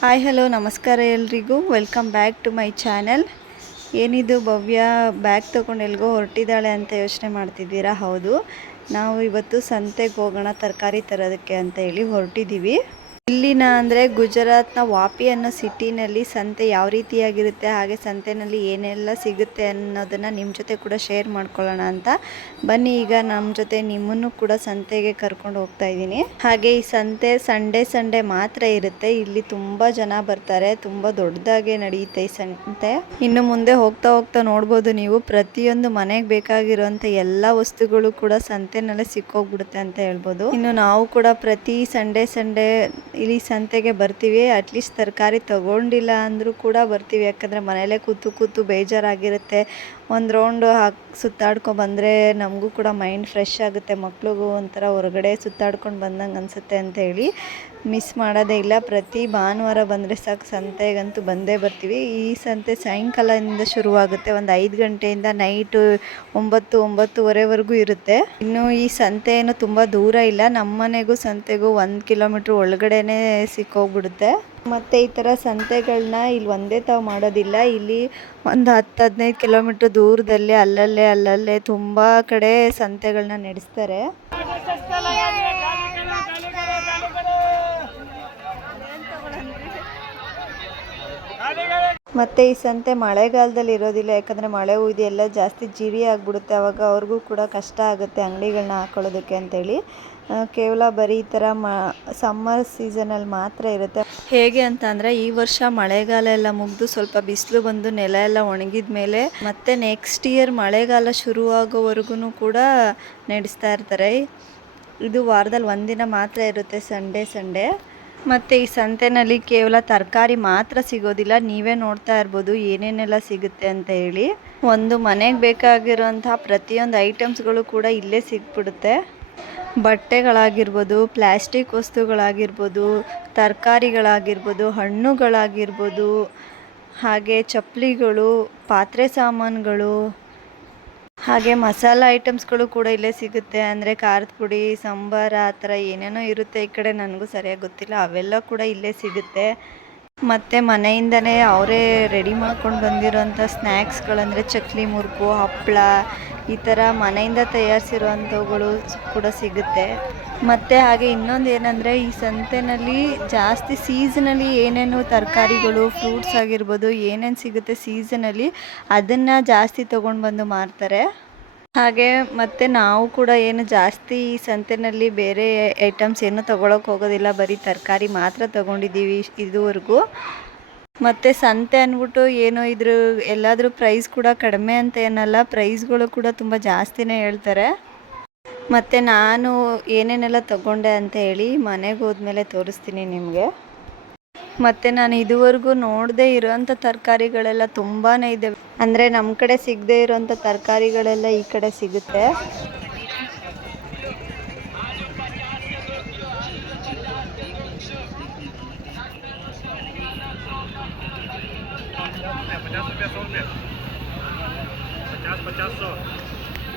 Hi hello ನಮಸ್ಕಾರ ಎಲ್ರಿಗೂ. Welcome back to my channel ಏನಿದು ಭವ್ಯ ಬ್ಯಾಗ್ ತೊಗೊಂಡು ಎಲ್ಗೋ ಹೊರಟಿದ್ದಾಳೆ ಅಂತ ಯೋಚನೆ ಮಾಡ್ತಿದ್ದೀರಾ? ಹೌದು. ನಾವು ಇವತ್ತು ಸಂತೆಗೆ ಹೋಗೋಣ, ತರಕಾರಿ ತರೋದಕ್ಕೆ ಅಂತ ಹೇಳಿ ಹೊರಟಿದ್ದೀವಿ ಇಲ್ಲಿನ ಅಂದರೆ ಗುಜರಾತ್ನ ವಾಪಿ ಅನ್ನೋ ಸಿಟಿನಲ್ಲಿ ಸಂತೆ ಯಾವ ರೀತಿಯಾಗಿರುತ್ತೆ, ಹಾಗೆ ಸಂತೆನಲ್ಲಿ ಏನೆಲ್ಲ ಸಿಗುತ್ತೆ ಅನ್ನೋದನ್ನು ನಿಮ್ಮ ಜೊತೆ ಕೂಡ ಶೇರ್ ಮಾಡ್ಕೊಳ್ಳೋಣ ಅಂತ. ಬನ್ನಿ, ಈಗ ನಮ್ಮ ಜೊತೆ ನಿಮ್ಮನ್ನು ಕೂಡ ಸಂತೆಗೆ ಕರ್ಕೊಂಡು ಹೋಗ್ತಾ ಇದ್ದೀನಿ. ಹಾಗೆ ಈ ಸಂತೆ ಸಂಡೇ ಸಂಡೇ ಮಾತ್ರ ಇರುತ್ತೆ. ಇಲ್ಲಿ ತುಂಬ ಜನ ಬರ್ತಾರೆ, ತುಂಬ ದೊಡ್ಡದಾಗೆ ನಡೆಯುತ್ತೆ ಈ ಸಂತೆ. ಇನ್ನು ಮುಂದೆ ಹೋಗ್ತಾ ಹೋಗ್ತಾ ನೋಡ್ಬೋದು ನೀವು, ಪ್ರತಿಯೊಂದು ಮನೆಗೆ ಬೇಕಾಗಿರುವಂಥ ಎಲ್ಲ ವಸ್ತುಗಳು ಕೂಡ ಸಂತೆನಲ್ಲೇ ಸಿಕ್ಕೋಗ್ಬಿಡುತ್ತೆ ಅಂತ ಹೇಳ್ಬೋದು. ಇನ್ನು ನಾವು ಕೂಡ ಪ್ರತಿ ಸಂಡೇ ಸಂಡೇ ಇಲ್ಲಿ ಸಂತೆಗೆ ಬರ್ತೀವಿ. ಅಟ್ಲೀಸ್ಟ್ ತರಕಾರಿ ತಗೊಂಡಿಲ್ಲ ಅಂದರೂ ಕೂಡ ಬರ್ತೀವಿ. ಯಾಕಂದರೆ ಮನೆಯಲ್ಲೇ ಕೂತು ಕೂತು ಬೇಜಾರಾಗಿರುತ್ತೆ. ಒಂದು ರೌಂಡು ಹಾಕಿ ಸುತ್ತಾಡ್ಕೊ ಬಂದರೆ ನಮಗೂ ಕೂಡ ಮೈಂಡ್ ಫ್ರೆಶ್ ಆಗುತ್ತೆ. ಮಕ್ಳಿಗೂ ಒಂಥರ ಹೊರಗಡೆ ಸುತ್ತಾಡ್ಕೊಂಡು ಬಂದಂಗೆ ಅನಿಸುತ್ತೆ ಅಂತ ಹೇಳಿ ಮಿಸ್ ಮಾಡೋದೇ ಇಲ್ಲ. ಪ್ರತಿ ಭಾನುವಾರ ಬಂದರೆ ಸಾಕು, ಸಂತೆಗಂತೂ ಬಂದೇ ಬರ್ತೀವಿ. ಈ ಸಂತೆ ಸಾಯಂಕಾಲದಿಂದ ಶುರುವಾಗುತ್ತೆ. ಒಂದು ಐದು ಗಂಟೆಯಿಂದ ನೈಟು ಒಂಬತ್ತು, ಒಂಬತ್ತುವರೆವರೆಗೂ ಇರುತ್ತೆ. ಇನ್ನು ಈ ಸಂತೆ ತುಂಬ ದೂರ ಇಲ್ಲ. ನಮ್ಮ ಮನೆಗೂ ಸಂತೆಗೂ ಒಂದು ಕಿಲೋಮೀಟ್ರ್ ಒಳಗಡೆನೇ ಸಿಕ್ಕೋಗ್ಬಿಡುತ್ತೆ. ಮತ್ತು ಈ ಥರ ಸಂತೆಗಳನ್ನ ಇಲ್ಲಿ ಒಂದೇ ತಾವು ಮಾಡೋದಿಲ್ಲ. ಇಲ್ಲಿ ಒಂದು ಹತ್ತು, ಹದಿನೈದು ಕಿಲೋಮೀಟ್ರ್ ದೂರದಲ್ಲಿ ಅಲ್ಲಲ್ಲೇ ಅಲ್ಲಲ್ಲೇ ತುಂಬ ಕಡೆ ಸಂತೆಗಳನ್ನ ನಡೆಸ್ತಾರೆ. ಮತ್ತು ಈ ಸಂತೆ ಮಳೆಗಾಲದಲ್ಲಿ ಇರೋದಿಲ್ಲ, ಯಾಕಂದರೆ ಮಳೆ ಉಯ್ದು ಎಲ್ಲ ಜಾಸ್ತಿ ಜಿರಿ ಆಗಿಬಿಡುತ್ತೆ. ಅವಾಗ ಅವ್ರಿಗೂ ಕೂಡ ಕಷ್ಟ ಆಗುತ್ತೆ ಅಂಗಡಿಗಳನ್ನ ಹಾಕೊಳ್ಳೋದಕ್ಕೆ ಅಂತೇಳಿ. ಕೇವಲ ಬರೀ ಈ ಥರ ಮ ಸಮ್ಮರ್ ಸೀಸನಲ್ಲಿ ಮಾತ್ರ ಇರುತ್ತೆ. ಹೇಗೆ ಅಂತ ಅಂದರೆ, ಈ ವರ್ಷ ಮಳೆಗಾಲ ಎಲ್ಲ ಮುಗಿದು ಸ್ವಲ್ಪ ಬಿಸಿಲು ಬಂದು ನೆಲ ಎಲ್ಲ ಒಣಗಿದ ಮೇಲೆ ಮತ್ತೆ ನೆಕ್ಸ್ಟ್ ಇಯರ್ ಮಳೆಗಾಲ ಶುರುವಾಗೋವರೆಗೂ ಕೂಡ ನಡೆಸ್ತಾ ಇರ್ತಾರೆ. ಇದು ವಾರದಲ್ಲಿ ಒಂದಿನ ಮಾತ್ರ ಇರುತ್ತೆ ಸಂಡೇ ಸಂಡೇ ಮತ್ತು ಈ ಸಂತೆನಲ್ಲಿ ಕೇವಲ ತರಕಾರಿ ಮಾತ್ರ ಸಿಗೋದಿಲ್ಲ. ನೀವೇ ನೋಡ್ತಾ ಇರ್ಬೋದು ಏನೇನೆಲ್ಲ ಸಿಗುತ್ತೆ ಅಂತ ಹೇಳಿ. ಒಂದು ಮನೆಗೆ ಬೇಕಾಗಿರುವಂತಹ ಪ್ರತಿಯೊಂದು ಐಟಮ್ಸ್ಗಳು ಕೂಡ ಇಲ್ಲೇ ಸಿಕ್ಬಿಡುತ್ತೆ. ಬಟ್ಟೆಗಳಾಗಿರ್ಬೋದು ಪ್ಲ್ಯಾಸ್ಟಿಕ್ ವಸ್ತುಗಳಾಗಿರ್ಬೋದು, ತರಕಾರಿಗಳಾಗಿರ್ಬೋದು, ಹಣ್ಣುಗಳಾಗಿರ್ಬೋದು, ಹಾಗೆ ಚಪ್ಪಲಿಗಳು, ಪಾತ್ರೆ ಸಾಮಾನುಗಳು ಹಾಗೆ ಮಸಾಲ ಐಟಮ್ಸ್ಗಳು ಕೂಡ ಇಲ್ಲೇ ಸಿಗುತ್ತೆ. ಅಂದರೆ ಖಾರದ ಪುಡಿ, ಸಾಂಬಾರು ಆ ಥರ ಏನೇನೋ ಇರುತ್ತೆ ಈ ಕಡೆ ನನಗೂ ಸರಿಯಾಗಿ ಗೊತ್ತಿಲ್ಲ. ಅವೆಲ್ಲ ಕೂಡ ಇಲ್ಲೇ ಸಿಗುತ್ತೆ. ಮತ್ತು ಮನೆಯಿಂದನೇ ಅವರೇ ರೆಡಿ ಮಾಡ್ಕೊಂಡು ಬಂದಿರೋಂಥ ಸ್ನ್ಯಾಕ್ಸ್ಗಳಂದರೆ ಚಕ್ಲಿ ಮುರುಕು ಹಪ್ಪಳ ಈ ಥರ ಮನೆಯಿಂದ ತಯಾರಿಸಿರುವಂಥವುಗಳು ಕೂಡ ಸಿಗುತ್ತೆ. ಮತ್ತು ಹಾಗೆ ಇನ್ನೊಂದು ಏನಂದರೆ ಈ ಸಂತೆನಲ್ಲಿ ಜಾಸ್ತಿ ಸೀಸನಲ್ಲಿ ಏನೇನು ತರಕಾರಿಗಳು, ಫ್ರೂಟ್ಸ್ ಆಗಿರ್ಬೋದು ಏನೇನು ಸಿಗುತ್ತೆ ಸೀಸನಲ್ಲಿ ಅದನ್ನು ಜಾಸ್ತಿ ತೊಗೊಂಡು ಬಂದು ಮಾರ್ತಾರೆ. ಹಾಗೆ ಮತ್ತು ನಾವು ಕೂಡ ಏನು ಜಾಸ್ತಿ ಈ ಸಂತೆನಲ್ಲಿ ಬೇರೆ ಐಟಮ್ಸ್ ಏನು ತೊಗೊಳಕ್ಕೆ ಹೋಗೋದಿಲ್ಲ, ಬರೀ ತರಕಾರಿ ಮಾತ್ರ ತೊಗೊಂಡಿದ್ದೀವಿ ಇದುವರೆಗೂ. ಮತ್ತು ಸಂತೆ ಅಂದ್ಬಿಟ್ಟು ಏನೋ ಇದ್ರ ಎಲ್ಲಾದರೂ ಪ್ರೈಸ್ ಕೂಡ ಕಡಿಮೆ ಅಂತ ಏನಲ್ಲ ಪ್ರೈಸ್ಗಳು ಕೂಡ ತುಂಬ ಜಾಸ್ತಿನೇ ಹೇಳ್ತಾರೆ. ಮತ್ತು ನಾನು ಏನೇನೆಲ್ಲ ತಗೊಂಡೆ ಅಂತ ಹೇಳಿ ಮನೆಗೆ ಹೋದ್ಮೇಲೆ ತೋರಿಸ್ತೀನಿ ನಿಮಗೆ ಮತ್ತು ನಾನು ಇದುವರೆಗೂ ನೋಡದೇ ಇರೋಂಥ ತರಕಾರಿಗಳೆಲ್ಲ ತುಂಬಾ ಇದೆ ಅಂದರೆ ನಮ್ಮ ಕಡೆ ಸಿಗದೇ ಇರೋಂಥ ತರಕಾರಿಗಳೆಲ್ಲ ಈ ಕಡೆ ಸಿಗುತ್ತೆ पचास रुपया सौ रुपये पचास पचास सौ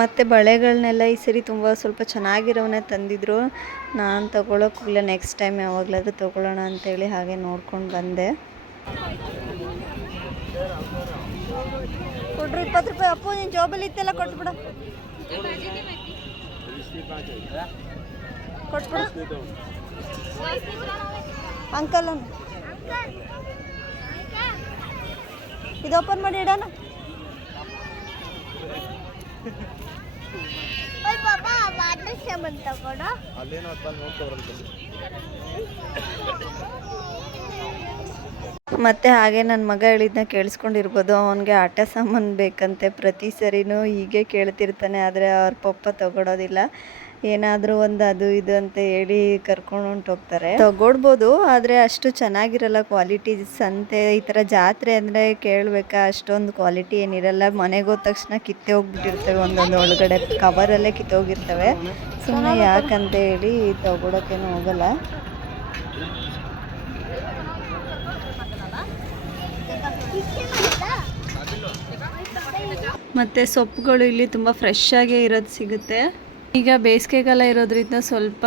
ಮತ್ತು ಬಳೆಗಳನ್ನೆಲ್ಲ ಈ ಸರಿ ತುಂಬ ಸ್ವಲ್ಪ ಚೆನ್ನಾಗಿರೋವನ್ನೇ ತಂದಿದ್ರು. ನಾನು ತಗೊಳಕ್ಕಿಲ್ಲ ನೆಕ್ಸ್ಟ್ ಟೈಮ್ ಯಾವಾಗಲಾದ್ರೂ ತೊಗೊಳ್ಳೋಣ ಅಂತೇಳಿ ಹಾಗೆ ನೋಡ್ಕೊಂಡು ಬಂದೆ. ಕೊಡ್ರಿ ಇಪ್ಪತ್ತು ರೂಪಾಯಿ. ಅಪ್ಪು ನೀನು ಜಾಬಲ್ಲಿ ಇತ್ತೆಲ್ಲ ಕೊಟ್ಬಿಡ. ಕೊಟ್ಬಿಡ. ಅಂಕಲ್ ಇದು ಓಪನ್ ಮಾಡಿ ಇಡೋಣ. ಮತ್ತೆ ಹಾಗೆ ನನ್ನ ಮಗ ಹೇಳಿದ್ನ ಕೇಳಿಸ್ಕೊಂಡಿರ್ಬೋದು ಅವನಿಗೆ ಆಟ ಸಾಮಾನು ಬೇಕಂತೆ ಪ್ರತಿ ಸರಿನೂ ಹೀಗೆ ಕೇಳ್ತಿರ್ತಾನೆ ಆದರೆ ಅವ್ರ ಪಪ್ಪ ತಗೊಳೋದಿಲ್ಲ. ಏನಾದರೂ ಒಂದು ಅದು ಇದು ಅಂತ ಹೇಳಿ ಕರ್ಕೊಂಡು ಹೊಂಟೋಗ್ತಾರೆ ತಗೊಡ್ಬೋದು ಆದರೆ ಅಷ್ಟು ಚೆನ್ನಾಗಿರಲ್ಲ ಕ್ವಾಲಿಟಿ ಸಂತೆ ಈ ಥರ ಜಾತ್ರೆ ಅಂದರೆ ಕೇಳಬೇಕಾ, ಅಷ್ಟೊಂದು ಕ್ವಾಲಿಟಿ ಏನಿರಲ್ಲ. ಮನೆಗೆ ಹೋದ ತಕ್ಷಣ ಕಿತ್ತೆ ಹೋಗ್ಬಿಟ್ಟಿರ್ತವೆ, ಒಂದೊಂದು ಒಳಗಡೆ. ಕವರಲ್ಲೇ ಕಿತ್ತೋಗಿರ್ತವೆ ಸುಮ್ಮನೆ ಯಾಕಂತ ಹೇಳಿ ತಗೊಳಕ್ಕೇನು ಹೋಗಲ್ಲ. ಮತ್ತು ಸೊಪ್ಪುಗಳು ಇಲ್ಲಿ ತುಂಬ ಫ್ರೆಶ್ ಆಗಿ ಇರೋದು ಸಿಗುತ್ತೆ. ಈಗ ಬೇಸಿಗೆಗಾಲ ಇರೋದ್ರಿಂದ ಸ್ವಲ್ಪ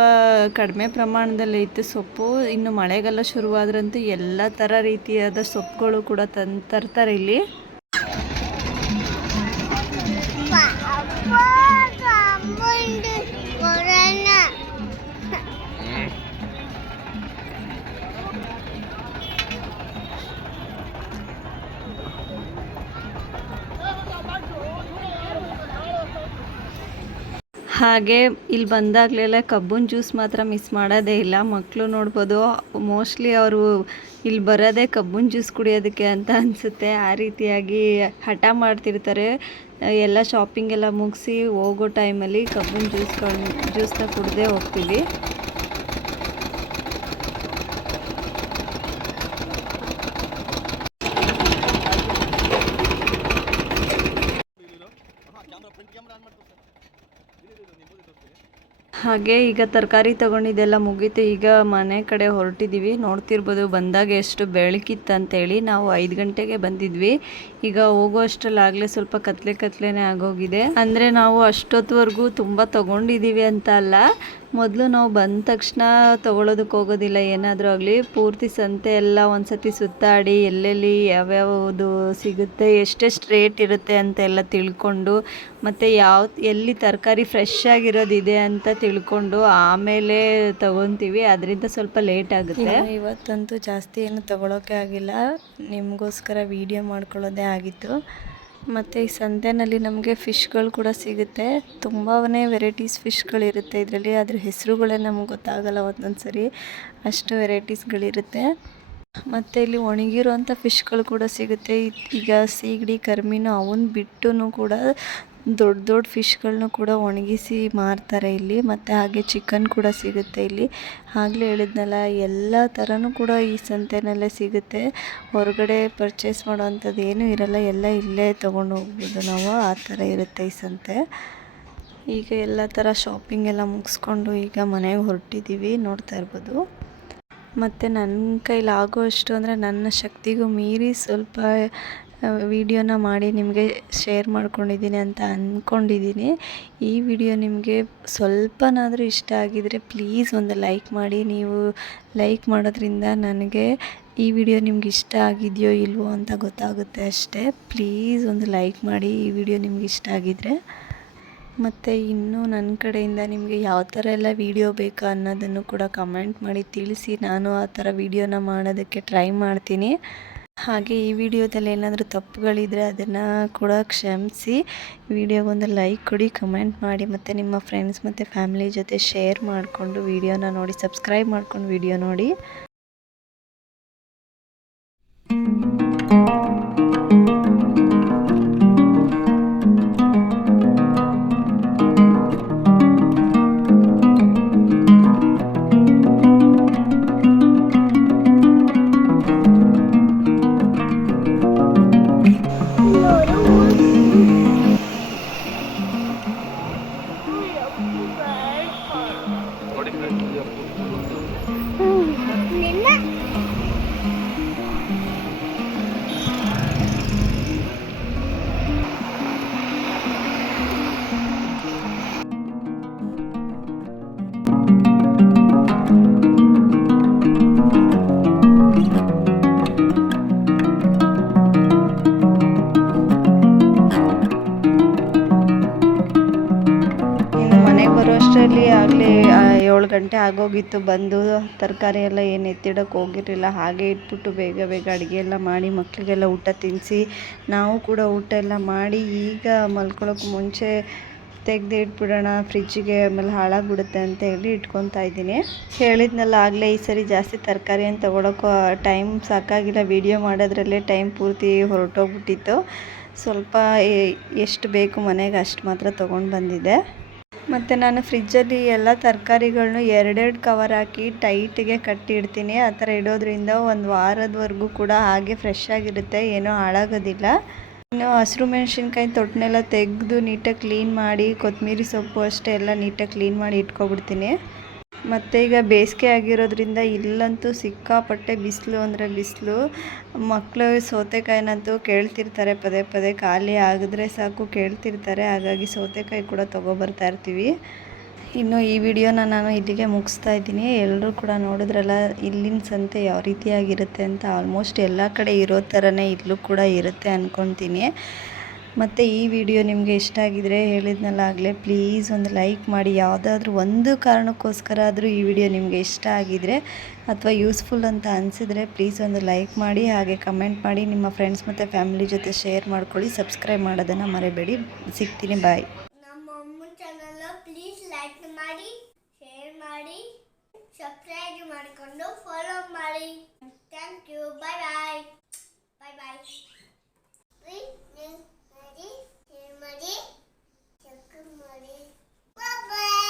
ಕಡಿಮೆ ಪ್ರಮಾಣದಲ್ಲಿ ಇತ್ತು ಸೊಪ್ಪು. ಇನ್ನು ಮಳೆಗಾಲ ಶುರುವಾದ್ರಂತೂ ಎಲ್ಲ ಥರ ರೀತಿಯಾದ ಸೊಪ್ಪುಗಳು ಕೂಡ ತಂದು ತರ್ತಾರೆ ಇಲ್ಲಿ. ಹಾಗೆ ಇಲ್ಲಿ ಬಂದಾಗಲೆಲ್ಲ ಕಬ್ಬನ್ ಜ್ಯೂಸ್ ಮಾತ್ರ ಮಿಸ್ ಮಾಡೋದೇ ಇಲ್ಲ. ಮಕ್ಕಳು ನೋಡ್ಬೋದು, ಮೋಸ್ಟ್ಲಿ ಅವರು ಇಲ್ಲಿ ಬರೋದೇ ಕಬ್ಬನ್ ಜ್ಯೂಸ್ ಕುಡಿಯೋದಕ್ಕೆ ಅಂತ ಅನಿಸುತ್ತೆ. ಆ ರೀತಿಯಾಗಿ ಹಠ ಮಾಡ್ತಿರ್ತಾರೆ. ಎಲ್ಲ ಶಾಪಿಂಗ್ ಎಲ್ಲ ಮುಗಿಸಿ ಹೋಗೋ ಟೈಮಲ್ಲಿ ಕಬ್ಬನ್ ಜ್ಯೂಸ್ಗಳನ್ನ ಜ್ಯೂಸ್ನ ಕುಡ್ದೇ ಹೋಗ್ತೀವಿ. ಹಾಗೆ ಈಗ ತರಕಾರಿ ತಗೊಂಡಿದ್ದೆಲ್ಲ ಮುಗೀತು. ಈಗ ಮನೆ ಕಡೆ ಹೊರಟಿದ್ದೀವಿ ನೋಡ್ತಿರ್ಬೋದು ಬಂದಾಗ ಎಷ್ಟು ಬೆಳಕಿತ್ತು ಅಂತೇಳಿ ನಾವು ಐದು ಗಂಟೆಗೆ ಬಂದಿದ್ವಿ. ಈಗ ಹೋಗೋ ಅಷ್ಟರಲ್ಲಾಗಲೇ ಸ್ವಲ್ಪ ಕತ್ಲೆ ಕತ್ಲೆನೇ ಆಗೋಗಿದೆ. ಅಂದರೆ ನಾವು ಅಷ್ಟೊತ್ತವರೆಗೂ ತುಂಬ ತಗೊಂಡಿದ್ದೀವಿ ಅಂತ ಅಲ್ಲ. ಮೊದಲು ನಾವು ಬಂದ ತಕ್ಷಣ ತೊಗೊಳೋದಕ್ಕೆ ಹೋಗೋದಿಲ್ಲ. ಏನಾದರೂ ಆಗಲಿ, ಪೂರ್ತಿ ಸಂತೆ ಎಲ್ಲ ಒಂದ್ಸತಿ ಸುತ್ತಾಡಿ ಎಲ್ಲೆಲ್ಲಿ ಯಾವ್ಯಾವುದು ಸಿಗುತ್ತೆ, ಎಷ್ಟೆಷ್ಟು ರೇಟ್ ಇರುತ್ತೆ ಅಂತ ಎಲ್ಲ ತಿಳ್ಕೊಂಡು, ಮತ್ತು ಯಾವ, ಎಲ್ಲಿ ತರಕಾರಿ ಫ್ರೆಶ್ ಆಗಿರೋದಿದೆ ಅಂತ ತಿಳ್ಕೊಂಡು ಆಮೇಲೆ ತಗೊತೀವಿ. ಅದರಿಂದ ಸ್ವಲ್ಪ ಲೇಟ್ ಆಗುತ್ತೆ. ಇವತ್ತಂತೂ ಜಾಸ್ತಿ ಏನು ತಗೊಳ್ಳೋಕೆ ಆಗಿಲ್ಲ. ನಿಮಗೋಸ್ಕರ ವಿಡಿಯೋ ಮಾಡ್ಕೊಳ್ಳೋದೇ ಆಗಿತ್ತು. ಮತ್ತು ಈ ಸಂತೆನಲ್ಲಿ ನಮಗೆ ಫಿಶ್ಗಳು ಕೂಡ ಸಿಗುತ್ತೆ. ತುಂಬಾ ವೆರೈಟೀಸ್ ಫಿಶ್ಗಳಿರುತ್ತೆ ಇದರಲ್ಲಿ. ಅದ್ರ ಹೆಸರುಗಳೇ ನಮ್ಗೆ ಗೊತ್ತಾಗಲ್ಲ ಒಂದೊಂದು ಸರಿ ಅಷ್ಟು ವೆರೈಟೀಸ್ಗಳಿರುತ್ತೆ. ಮತ್ತು ಇಲ್ಲಿ ಒಣಗಿರುವಂಥ ಫಿಶ್ಗಳು ಕೂಡ ಸಿಗುತ್ತೆ. ಈಗ ಸೀಗಡಿ, ಕರ್ಮೀನು ಅವನ್ನ ಬಿಟ್ಟು ಕೂಡ ದೊಡ್ಡ ದೊಡ್ಡ ಫಿಶ್ಗಳನ್ನೂ ಕೂಡ ಒಣಗಿಸಿ ಮಾರ್ತಾರೆ ಇಲ್ಲಿ. ಮತ್ತು ಹಾಗೆ ಚಿಕನ್ ಕೂಡ ಸಿಗುತ್ತೆ ಇಲ್ಲಿ. ಆಗಲೇ ಹೇಳಿದ್ನಲ್ಲ, ಎಲ್ಲ ಥರನೂ ಕೂಡ ಈ ಸಂತೆನಲ್ಲೇ ಸಿಗುತ್ತೆ. ಹೊರಗಡೆ ಪರ್ಚೇಸ್ ಮಾಡೋವಂಥದ್ದು ಏನೂ ಇರಲ್ಲ, ಎಲ್ಲ ಇಲ್ಲೇ ತೊಗೊಂಡು ಹೋಗ್ಬೋದು ನಾವು. ಆ ಥರ ಇರುತ್ತೆ ಈ ಸಂತೆ. ಈಗ ಎಲ್ಲ ಥರ ಶಾಪಿಂಗ್ ಎಲ್ಲ ಮುಗಿಸ್ಕೊಂಡು ಈಗ ಮನೆಗೆ ಹೊರಟಿದ್ದೀವಿ ನೋಡ್ತಾ ಇರ್ಬೋದು. ಮತ್ತು ನನ್ನ ಕೈಲಿ ಆಗೋಷ್ಟು ಅಂದರೆ ನನ್ನ ಶಕ್ತಿಗೂ ಮೀರಿ ಸ್ವಲ್ಪ ವಿಡಿಯೋನ ಮಾಡಿ ನಿಮಗೆ ಶೇರ್ ಮಾಡ್ಕೊಂಡಿದ್ದೀನಿ ಅಂತ ಅಂದ್ಕೊಂಡಿದ್ದೀನಿ ಈ ವಿಡಿಯೋ ನಿಮಗೆ ಸ್ವಲ್ಪನಾದರೂ ಇಷ್ಟ ಆಗಿದರೆ ಪ್ಲೀಸ್ ಒಂದು ಲೈಕ್ ಮಾಡಿ. ನೀವು ಲೈಕ್ ಮಾಡೋದ್ರಿಂದ ನನಗೆ ಈ ವಿಡಿಯೋ ನಿಮ್ಗೆ ಇಷ್ಟ ಆಗಿದೆಯೋ ಇಲ್ವೋ ಅಂತ ಗೊತ್ತಾಗುತ್ತೆ ಅಷ್ಟೇ. ಪ್ಲೀಸ್ ಒಂದು ಲೈಕ್ ಮಾಡಿ ಈ ವಿಡಿಯೋ ನಿಮ್ಗೆ ಇಷ್ಟ ಆಗಿದರೆ. ಮತ್ತು ಇನ್ನೂ ನನ್ನ ಕಡೆಯಿಂದ ನಿಮಗೆ ಯಾವ ಥರ ಎಲ್ಲ ವೀಡಿಯೋ ಬೇಕಾ ಅನ್ನೋದನ್ನು ಕೂಡ ಕಮೆಂಟ್ ಮಾಡಿ ತಿಳಿಸಿ. ನಾನು ಆ ಥರ ವೀಡಿಯೋನ ಮಾಡೋದಕ್ಕೆ ಟ್ರೈ ಮಾಡ್ತೀನಿ. ಹಾಗೆ ಈ ವಿಡಿಯೋದಲ್ಲಿ ಏನಾದರೂ ತಪ್ಪುಗಳಿದ್ರೆ ಅದನ್ನು ಕೂಡ ಕ್ಷಮಿಸಿ. ವಿಡಿಯೋಗೊಂದು ಲೈಕ್ ಕೊಡಿ, ಕಮೆಂಟ್ ಮಾಡಿ, ಮತ್ತು ನಿಮ್ಮ ಫ್ರೆಂಡ್ಸ್ ಮತ್ತು ಫ್ಯಾಮಿಲಿ ಜೊತೆ ಶೇರ್ ಮಾಡಿಕೊಂಡು ವಿಡಿಯೋನ ನೋಡಿ ಸಬ್ಸ್ಕ್ರೈಬ್ ಮಾಡ್ಕೊಂಡು ವಿಡಿಯೋ ನೋಡಿ. ಗಂಟೆ ಆಗೋಗಿತ್ತು, ಬಂದು ತರಕಾರಿ ಎಲ್ಲ ಏನು ಎತ್ತಿಡೋಕ್ಕೆ ಹೋಗಿರಲಿಲ್ಲ, ಹಾಗೆ ಇಟ್ಬಿಟ್ಟು ಬೇಗ ಬೇಗ ಅಡುಗೆ ಎಲ್ಲ ಮಾಡಿ ಮಕ್ಕಳಿಗೆಲ್ಲ ಊಟ ತಿನ್ನಿಸಿ ನಾವು ಕೂಡ ಊಟ ಎಲ್ಲ ಮಾಡಿ ಈಗ ಮಲ್ಕೊಳ್ಳೋಕೆ ಮುಂಚೆ ತೆಗೆದು ಇಟ್ಬಿಡೋಣ, ಫ್ರಿಜ್ಜಿಗೆ ಆಮೇಲೆ ಹಾಳಾಗ್ಬಿಡುತ್ತೆ ಅಂತ ಹೇಳಿ ಇಟ್ಕೊತಾ ಇದ್ದೀನಿ. ಹೇಳಿದ್ನಲ್ಲ ಆಗಲೇ ಈ ಸರಿ ಜಾಸ್ತಿ ತರಕಾರಿ ಅಂತ ಟೈಮ್ ಸಾಕಾಗಿಲ್ಲ, ವೀಡಿಯೋ ಮಾಡೋದ್ರಲ್ಲೇ ಟೈಮ್ ಪೂರ್ತಿ ಹೊರಟೋಗ್ಬಿಟ್ಟಿತ್ತು. ಸ್ವಲ್ಪ ಎಷ್ಟು ಬೇಕು ಮನೆಗೆ ಅಷ್ಟು ಮಾತ್ರ ತೊಗೊಂಡು ಬಂದಿದ್ದೆ. ಮತ್ತು ನಾನು ಫ್ರಿಜ್ಜಲ್ಲಿ ಎಲ್ಲ ತರಕಾರಿಗಳನ್ನು ಎರಡೆರಡು ಕವರ್ ಹಾಕಿ ಟೈಟಿಗೆ ಕಟ್ಟಿ ಇಡ್ತೀನಿ ಆ ಥರ ಇಡೋದ್ರಿಂದ ಒಂದು ವಾರದವರೆಗೂ ಕೂಡ ಹಾಗೆ ಫ್ರೆಶ್ ಆಗಿರುತ್ತೆ. ಏನೂ ಹಾಳಾಗೋದಿಲ್ಲ. ಇನ್ನು ಹಸಿರು ಮೆಣಸಿನ್ಕಾಯಿ ತೊಟ್ಟನೆಲ್ಲ ತೆಗೆದು ನೀಟಾಗಿ ಕ್ಲೀನ್ ಮಾಡಿ ಕೊತ್ತಂಬರಿ ಸೊಪ್ಪು ಅಷ್ಟೇ ಎಲ್ಲ ನೀಟಾಗಿ ಕ್ಲೀನ್ ಮಾಡಿ ಇಟ್ಕೊಬಿಡ್ತೀನಿ. ಮತ್ತು ಈಗ ಬೇಸಿಗೆ ಆಗಿರೋದ್ರಿಂದ ಇಲ್ಲಂತೂ ಸಿಕ್ಕಾಪಟ್ಟೆ ಬಿಸಿಲು ಅಂದರೆ ಬಿಸಿಲು. ಮಕ್ಕಳು ಸೌತೆಕಾಯಿನಂತೂ ಕೇಳ್ತಿರ್ತಾರೆ ಪದೇ ಪದೇ, ಖಾಲಿ ಆಗಿದ್ರೆ ಸಾಕು ಕೇಳ್ತಿರ್ತಾರೆ, ಹಾಗಾಗಿ ಸೌತೆಕಾಯಿ ಕೂಡ ತೊಗೊಬರ್ತಾ ಇರ್ತೀವಿ. ಇನ್ನು ಈ ವಿಡಿಯೋನ ನಾನು ಇಲ್ಲಿಗೆ ಮುಗಿಸ್ತಾ ಇದ್ದೀನಿ. ಎಲ್ಲರೂ ಕೂಡ ನೋಡಿದ್ರಲ್ಲ, ಇಲ್ಲಿನ ಸಂತೆ ಯಾವ ರೀತಿಯಾಗಿರುತ್ತೆ ಅಂತ. ಆಲ್ಮೋಸ್ಟ್ ಎಲ್ಲ ಕಡೆ ಇರೋ ಥರನೇ ಇಲ್ಲೂ ಕೂಡ ಇರುತ್ತೆ ಅಂದ್ಕೊತೀನಿ ಮತ್ತು ಈ ವಿಡಿಯೋ ನಿಮಗೆ ಇಷ್ಟ ಆಗಿದರೆ ಹೇಳಿದ್ನಲ್ಲ ಆಗಲೇ ಪ್ಲೀಸ್ ಒಂದು ಲೈಕ್ ಮಾಡಿ. ಯಾವುದಾದ್ರೂ ಒಂದು ಕಾರಣಕ್ಕೋಸ್ಕರ ಆದರೂ ಈ ವಿಡಿಯೋ ನಿಮಗೆ ಇಷ್ಟ ಆಗಿದರೆ ಅಥವಾ ಯೂಸ್ಫುಲ್ ಅಂತ ಅನಿಸಿದರೆ ಪ್ಲೀಸ್ ಒಂದು ಲೈಕ್ ಮಾಡಿ, ಹಾಗೆ ಕಮೆಂಟ್ ಮಾಡಿ. ನಿಮ್ಮ ಫ್ರೆಂಡ್ಸ್ ಮತ್ತು ಫ್ಯಾಮಿಲಿ ಜೊತೆ ಶೇರ್ ಮಾಡ್ಕೊಳ್ಳಿ. ಸಬ್ಸ್ಕ್ರೈಬ್ ಮಾಡೋದನ್ನು ಮರೆಯಬೇಡಿ ಸಿಗ್ತೀನಿ ಬಾಯ್ ನಮ್ಮ ಪ್ಲೀಸ್ ಲೈಕ್ ಮಾಡಿ ಶೇರ್ ಮಾಡಿ ಸಬ್ಸ್ಕ್ರೈಬ್ ಮಾಡಿಕೊಂಡು ಫಾಲೋ ಮಾಡಿ. Thank you bye bye bye bye Bye-bye.